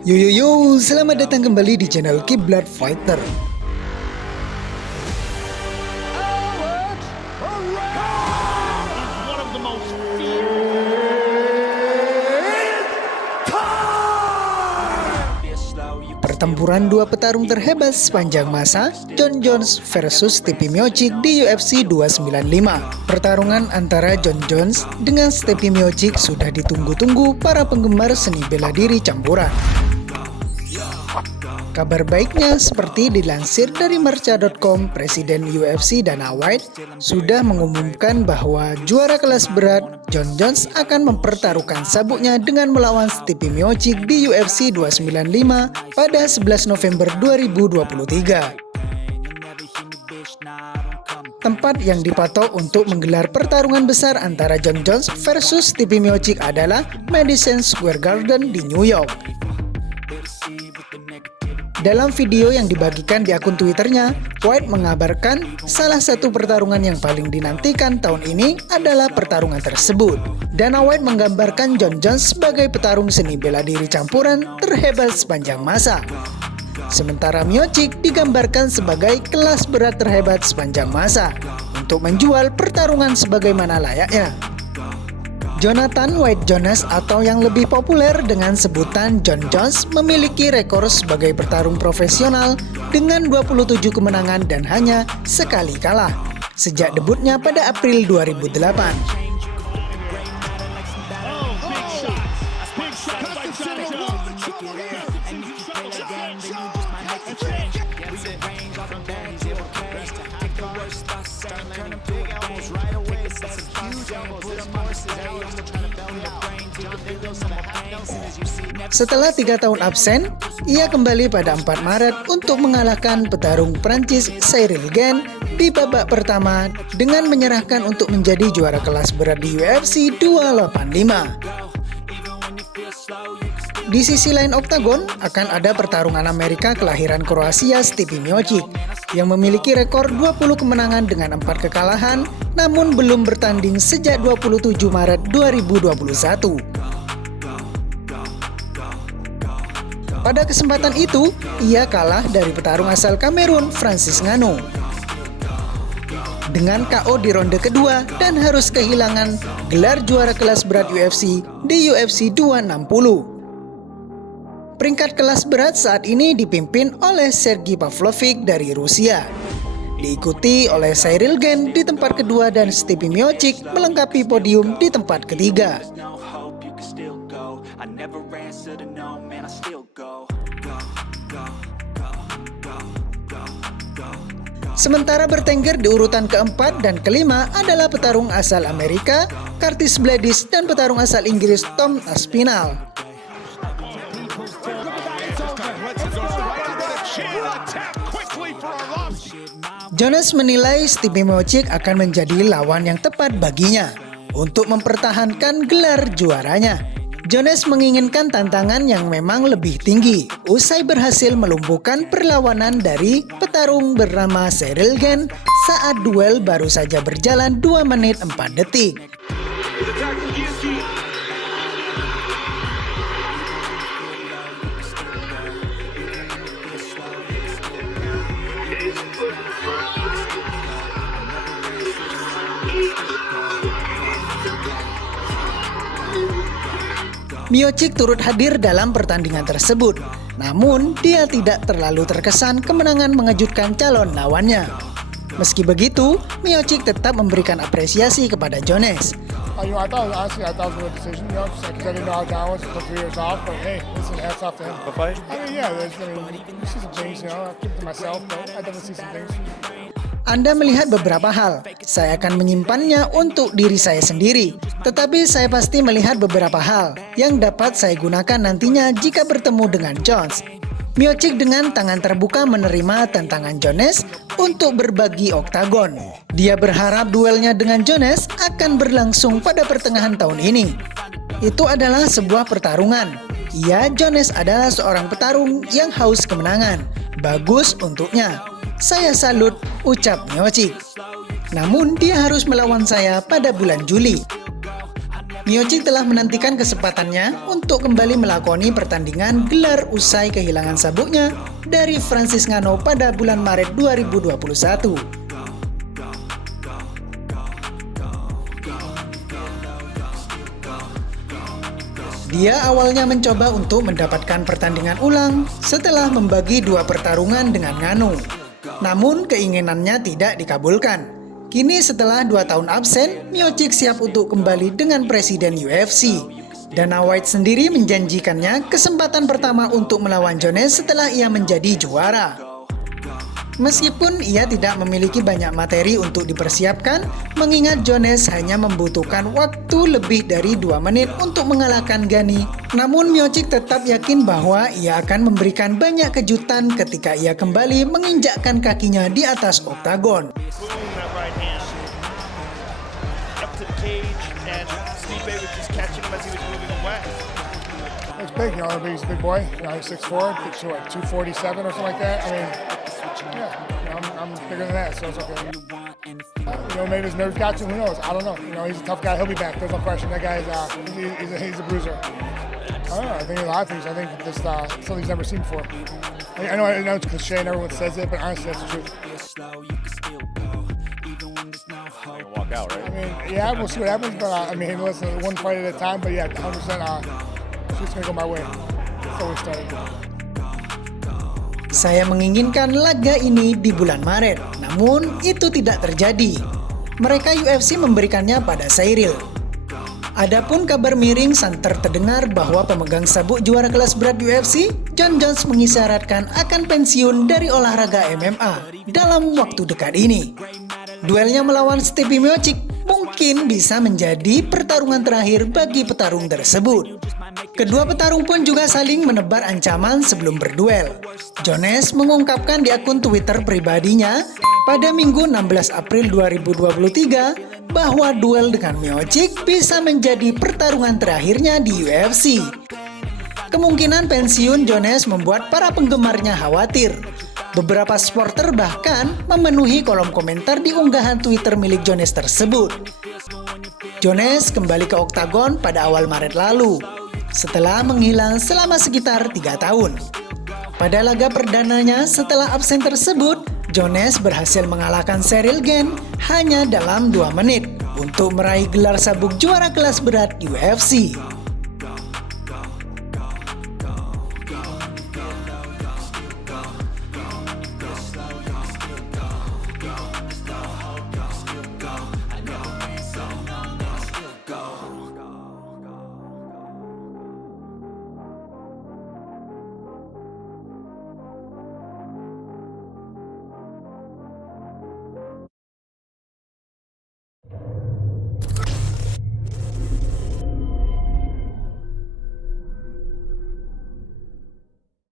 Yo yo yo, selamat datang kembali di channel Kiblat Fighter. Pertempuran dua petarung terhebat sepanjang masa, Jon Jones versus Stipe Miocic di UFC 295. Pertarungan antara Jon Jones dengan Stipe Miocic sudah ditunggu-tunggu para penggemar seni bela diri campuran. Kabar baiknya, seperti dilansir dari Marca.com, Presiden UFC Dana White sudah mengumumkan bahwa juara kelas berat Jon Jones akan mempertaruhkan sabuknya dengan melawan Stipe Miocic di UFC 295 pada 11 November 2023. Tempat yang dipatok untuk menggelar pertarungan besar antara Jon Jones versus Stipe Miocic adalah Madison Square Garden di New York. Dalam video yang dibagikan di akun Twitternya, White mengabarkan salah satu pertarungan yang paling dinantikan tahun ini adalah pertarungan tersebut. Dana White menggambarkan Jon Jones sebagai petarung seni bela diri campuran terhebat sepanjang masa. Sementara Miocic digambarkan sebagai kelas berat terhebat sepanjang masa untuk menjual pertarungan sebagaimana layaknya. Jonathan White Jones atau yang lebih populer dengan sebutan Jon Jones memiliki rekor sebagai petarung profesional dengan 27 kemenangan dan hanya sekali kalah sejak debutnya pada April 2008. Setelah 3 tahun absen, ia kembali pada 4 Maret untuk mengalahkan petarung Prancis Cyril Gane di babak pertama dengan menyerahkan untuk menjadi juara kelas berat di UFC 285. Di sisi lain oktagon akan ada pertarungan Amerika kelahiran Kroasia Stipe Miocic yang memiliki rekor 20 kemenangan dengan 4 kekalahan namun belum bertanding sejak 27 Maret 2021. Pada kesempatan itu, ia kalah dari petarung asal Kamerun Francis Ngannou dengan KO di ronde kedua dan harus kehilangan gelar juara kelas berat UFC di UFC 260. Peringkat kelas berat saat ini dipimpin oleh Sergey Pavlovich dari Rusia, diikuti oleh Cyril Gane di tempat kedua dan Stipe Miocic melengkapi podium di tempat ketiga. Sementara bertengger di urutan keempat dan kelima adalah petarung asal Amerika Curtis Blaydes dan petarung asal Inggris Tom Aspinall. Jones menilai Stipe Miocic akan menjadi lawan yang tepat baginya untuk mempertahankan gelar juaranya. Jones menginginkan tantangan yang memang lebih tinggi usai berhasil melumpuhkan perlawanan dari petarung bernama Cyril Gane saat duel baru saja berjalan 2 menit 4 detik. Miocic turut hadir dalam pertandingan tersebut, namun dia tidak terlalu terkesan kemenangan mengejutkan calon lawannya. Meski begitu, Miocic tetap memberikan apresiasi kepada Jones. I thought it was a good decision, because I didn't know how down was for 3 years off, but hey, listen, hats off to him. The fight? You see some things, I keep it to myself, but I definitely see some things. Anda melihat beberapa hal, saya akan menyimpannya untuk diri saya sendiri. Tetapi saya pasti melihat beberapa hal yang dapat saya gunakan nantinya jika bertemu dengan Jones. Miocic dengan tangan terbuka menerima tantangan Jones untuk berbagi oktagon. Dia berharap duelnya dengan Jones akan berlangsung pada pertengahan tahun ini. Itu adalah sebuah pertarungan. Ya, Jones adalah seorang petarung yang haus kemenangan. Bagus untuknya. Saya salut, ucap Miocic. Namun dia harus melawan saya pada bulan Juli. Miocic telah menantikan kesempatannya untuk kembali melakoni pertandingan gelar usai kehilangan sabuknya dari Francis Ngannou pada bulan Maret 2021. Dia awalnya mencoba untuk mendapatkan pertandingan ulang setelah membagi 2 pertarungan dengan Ngannou. Namun keinginannya tidak dikabulkan. Kini setelah 2 tahun absen, Miocic siap untuk kembali dengan presiden UFC. Dana White sendiri menjanjikannya kesempatan pertama untuk melawan Jones setelah ia menjadi juara. Meskipun ia tidak memiliki banyak materi untuk dipersiapkan, mengingat Jones hanya membutuhkan waktu lebih dari 2 menit untuk mengalahkan Gani, namun Miocic tetap yakin bahwa ia akan memberikan banyak kejutan ketika ia kembali menginjakkan kakinya di atas oktagon. It's big, you know. He's a big boy. You know, he's 6'4", 247 or something like that. I mean, yeah, you know, I'm bigger than that, so it's okay. You know, maybe his nerves got to him. Who knows? I don't know. You know, he's a tough guy. He'll be back. There's no question. That guy is he's a bruiser. I don't know. I think a lot of things. I think this something he's never seen before. I know it's cliche and everyone says it, but honestly, that's the truth. Walk out, right? I mean, yeah, we'll see what happens. But I mean, listen, one fight at a time. But yeah, 100%. It's gonna go my way. That's always started. Saya menginginkan laga ini di bulan Maret, namun itu tidak terjadi. Mereka UFC memberikannya pada Cyril. Adapun kabar miring santer terdengar bahwa pemegang sabuk juara kelas berat UFC, Jon Jones mengisyaratkan akan pensiun dari olahraga MMA dalam waktu dekat ini. Duelnya melawan Stipe Miocic mungkin bisa menjadi pertarungan terakhir bagi petarung tersebut. Kedua petarung pun juga saling menebar ancaman sebelum berduel. Jones mengungkapkan di akun Twitter pribadinya pada Minggu 16 April 2023 bahwa duel dengan Miocic bisa menjadi pertarungan terakhirnya di UFC. Kemungkinan pensiun Jones membuat para penggemarnya khawatir. Beberapa supporter bahkan memenuhi kolom komentar di unggahan Twitter milik Jones tersebut. Jones kembali ke oktagon pada awal Maret lalu, setelah menghilang selama sekitar 3 tahun. Pada laga perdananya setelah absen tersebut, Jones berhasil mengalahkan Cyril Gane hanya dalam 2 menit untuk meraih gelar sabuk juara kelas berat UFC.